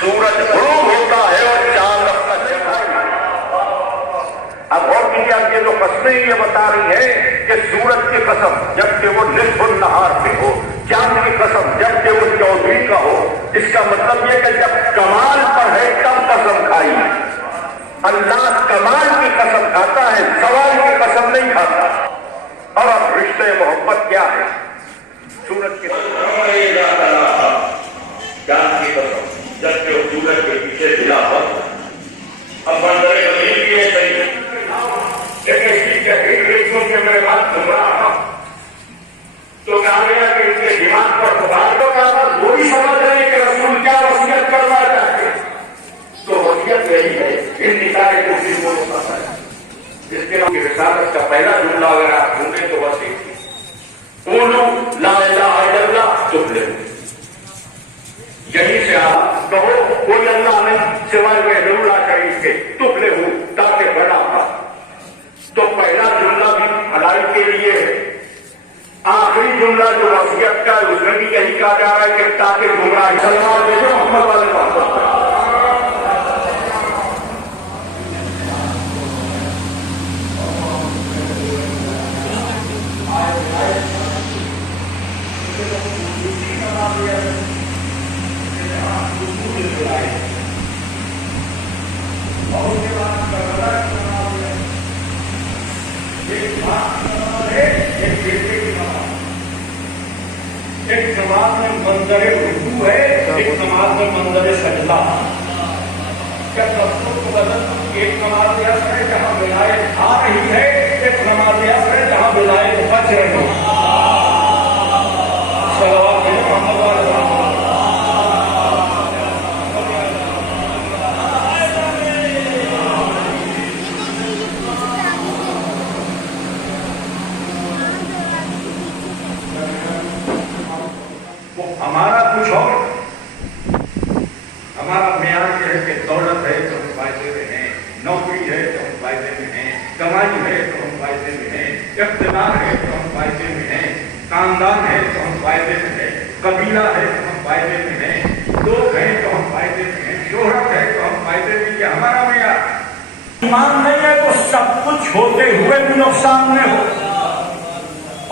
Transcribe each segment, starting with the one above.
سورج غروب ہوتا ہے اور چاند اپنا چکر۔ اب اور کیا یہ جو قسمیں یہ بتا رہی ہے کہ سورج کی قسم جبکہ وہ نصف النہار پہ ہو، چاند کی قسم جبکہ وہ چودھری کا ہو، اس کا مطلب یہ کہ جب کمال پر ہے تب قسم کھائی۔ اللہ کمال کی قسم کھاتا ہے، زوال کی قسم نہیں کھاتا۔ اور اب رشتے محبت کیا ہے؟ سورج کی چاند کی قسم جبکہ وہ سورج کے پیچھے دلا ہوا۔ اب منظر قدیم کی ہے صحیح، لیکن میرے بات سن رہا تھا تو کہا گیا کہ ان کے دماغ پر بخار کو کہا وہ بھی سمجھ رہے ہیں کہ رسول کیا وصیت کرنا چاہتے ہیں، تو وصیت یہی ہے ان نکاح کسی کو پتا ہے جس کے نام کی رسالت کا پہلا جملہ اگر آپ ڈھونڈیں تو وصیت قولوا لا الہ الا اللہ تفلحوا۔ یہیں سے آپ کہو کوئی اللہ نہیں سوائے وحدہ لا شریک کے، تفلحوا تاکہ بڑا تھا۔ تو پہلا جملہ بھی بھلائی کے لیے ہے، آخری جملہ جو وصیت کا ہے اس میں بھی یہی کہا جا رہا ہے کہ تاکہ گمراہی سلمان بھیجو محمد والے محمد۔ ایک نماز میں منظر رکوع ہے، ایک نماز میں منظر سجدہ۔ کیا تصور کو بدل ایک نماز ایسا ہے جہاں ولایت آ رہی ہے، ایک نماز ایسا ہے جہاں ولایت بچ رہی ہے۔ صلوات محمد علیہ وسلم۔ ہمارا کچھ اور، ہمارا معیار یہ ہے کہ دولت ہے تو ہم فائدے میں ہیں، نوکری ہے تو ہم فائدے میں ہیں، کمائی ہے تو ہم فائدے میں ہیں، اقتدار ہے تو ہم فائدے میں ہیں، خاندان ہے تو ہم فائدے میں ہیں، قبیلہ ہے تو ہم فائدے میں ہیں، لوگ ہیں تو ہم فائدے میں ہیں، شہرت ہے تو ہم فائدے میں۔ یہ ہمارا معیار۔ ایمان نہیں ہے تو سب کچھ ہوتے ہوئے بھی نقصان میں ہو،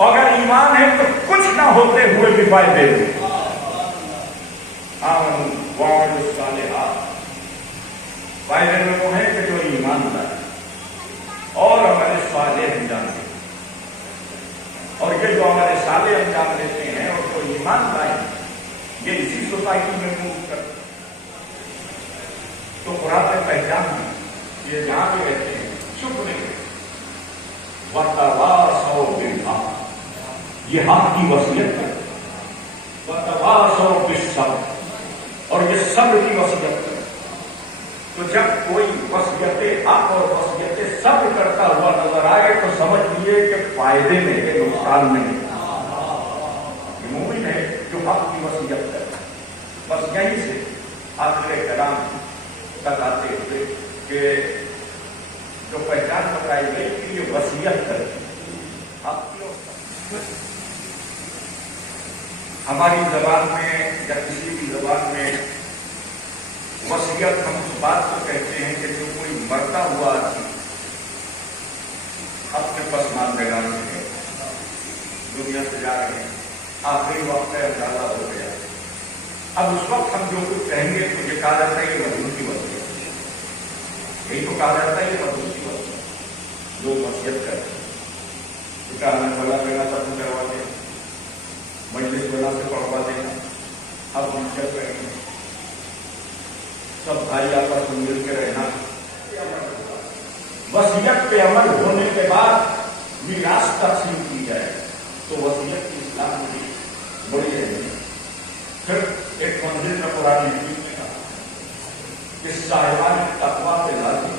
اگر ایمان ہے تو کچھ نہ ہوتے ہوئے بھی فائدے میں۔ فائدے میں وہ ہے کہ جو ایمان لائے اور ہمارے صالح انجام دیتے، اور یہ جو ہمارے صالح انجام دیتے ہیں اور جو ایمان لائے یہ اسی سوسائٹی میں موو کرتے۔ تو قرآن پہچان یہ جہاں بھی رہتے ہیں چپ نہیں، وَتَوَاصَوْا بِالْحَقِّ، یہ حق کی وصیت ہے، وَتَوَاصَوْا بِالصَّبْرِ، اور یہ صبر کی وصیت ہے۔ تو جب کوئی وصیت حق اور وصیت صبر کرتا ہوا نظر آئے تو سمجھ لیے کہ فائدے میں ہے، نقصان میں ہے۔ یہ مومن ہے جو حق کی وصیت کرتا ہے۔ بس یہیں سے آخر کلام تک آتے ہوئے کہ جو پہچان بتائی گئی کہ یہ وصیت ہے حق کی۔ ہماری زبان میں یا کسی بھی زبان میں وصیت ہم اس بات کو کہتے ہیں کہ جو کوئی مرتا ہوا آدمی اپنے پسماندگان سے دنیا سے جا رہے ہیں، آخری وقت کا اندازہ ہو گیا، اب اس وقت ہم جو کچھ کہیں گے تو یہ کہا جاتا ہے کہ مجنون کی وصیت، یہی تو کہا جاتا ہے کہ مجنون کی وصیت۔ لوگ وصیت کرتے ہیں، ہمیں بلا کرنا ختم کروا دیں، مجلس بلا سے پڑھوا دینا، اب ہم کیا کریں گے، سب بھائی آپس میں مل کے رہنا۔ وصیت پہ عمل ہونے کے بعد میراث تقسیم کی جائے تو وصیت کی اسلام میں بڑی ہے۔ پھر ایک منزل میں قرآن حکیم نے کہا کہ صاحبان تقویٰ پہ لازم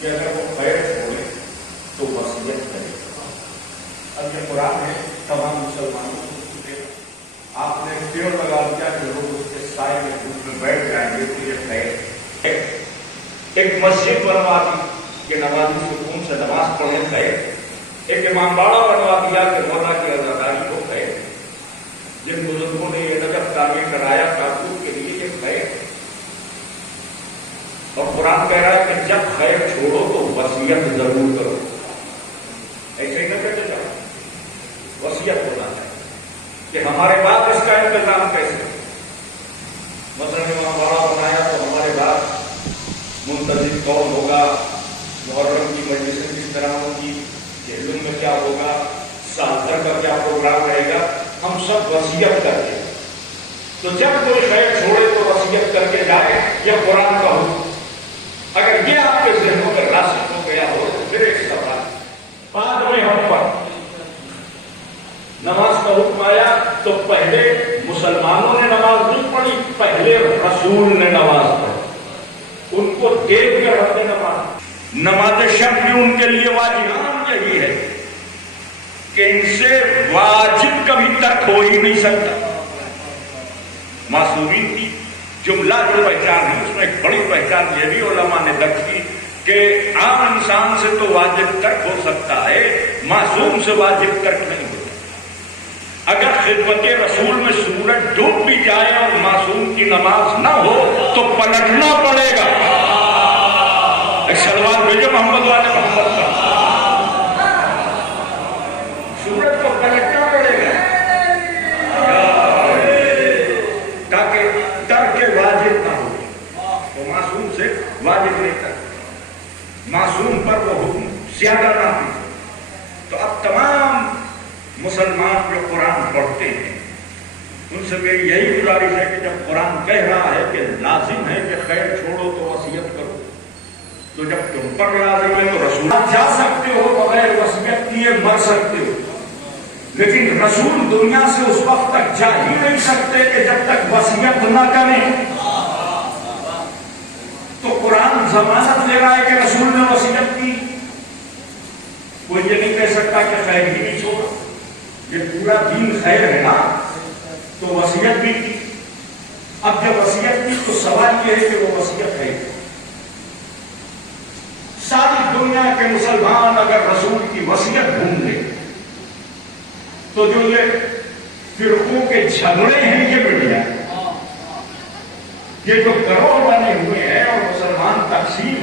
کہ اگر وہ خیر چھوڑے تو وصیت کرے۔ اب یہ قرآن ہے، تمام مسلمانوں کو آپ نے پیڑ لگا دیا کہ لوگ اس کے سائے کے دھوپ میں بیٹھ جائیں گے تو یہ خیر۔ ایک مسجد بنوا دی کہ نمازی سکون سے نماز پڑھنے خیر، ایک امام باڑہ بنوا دیا کہ مولا کی عزاداری ہو خیر، جن بزرگوں نے یہ نجف تعمیر کرایا تابوت کے لیے یہ خیر۔ قرآن کہہ رہا ہے کہ جب خیر چھوڑو تو وصیت ضرور کرو. ایسے ہی نہ کہتے جاؤ، وصیت ہونا چاہیے کہ ہمارے بعد اس کا انتظام کیسے. مثلا امام باڑہ بنایا تو ہمارے بعد منتظم کون ہوگا، محرم کی مجلسیں کس طرح ہوگی، علم میں کیا ہوگا، سال بھر کا کیا پروگرام رہے گا، ہم سب وصیت کرتے ہیں. تو جب کوئی خیر چھوڑے تو وصیت کر کے جائے، یہ قرآن کا حکم. اگر یہ آپ کے ذہنوں میں راسخ ہو گیا ہو تو پھر ایک سوال بعد میں ہم پر نماز کا حکم آیا تو پہلے مسلمانوں نے نماز نہیں پڑھی، پہلے رسول نے نماز پڑھی. ان کو دیکھ کر ہم نے نماز شب بھی ان کے لیے واجب یہی ہے کہ ان سے واجب کبھی ترک ہو ہی نہیں سکتا. معصومین کی جملہ جو پہچان ہے اس میں ایک بڑی پہچان یہ بھی علماء نے درج کی کہ عام انسان سے تو واجب ترک ہو سکتا ہے، معصوم سے واجب ترک نہیں ہوتا. اگر خدمت رسول میں سورج ڈوب بھی جائے اور معصوم کی نماز نہ ہو تو پلٹنا پڑے گا. ایک سلوات بھیجو محمد والے محمد کا، سورج کو پلٹنا پڑے گا تاکہ ترک واجب نہ ہو. تو معصوم سے واجب نہیں کرتا، معصوم پر وہ حکم زیادہ نہ ہو. تو اب تمام مسلمان جو قرآن پڑھتے ہیں ان سے میری یہی گزارش ہے کہ جب قرآن کہہ رہا ہے کہ لازم ہے کہ خیر چھوڑو تو وصیت کرو، تو جب تم پر لازم ہے تو رسول جا سکتے ہو بغیر وصیت کیے مر سکتے ہو، لیکن رسول دنیا سے اس وقت تک جا ہی نہیں سکتے کہ جب تک وصیت نہ کریں. تو قرآن ضمانت دے رہا ہے کہ رسول نے وصیت کی. کوئی یہ نہیں کہہ سکتا کہ خیر ہی نہیں چھوڑا. یہ پورا دین خیر ہے نا، تو وصیت بھی کی. اب جب وصیت کی تو سوال یہ ہے کہ وہ وصیت ہے. ساری دنیا کے مسلمان اگر رسول کی وصیت ڈھونڈ لیں تو جو یہ فرقوں کے جھگڑے ہیں یہ بڑھ جائے. یہ جو گروہ بنے ہوئے ہیں اور مسلمان تقسیم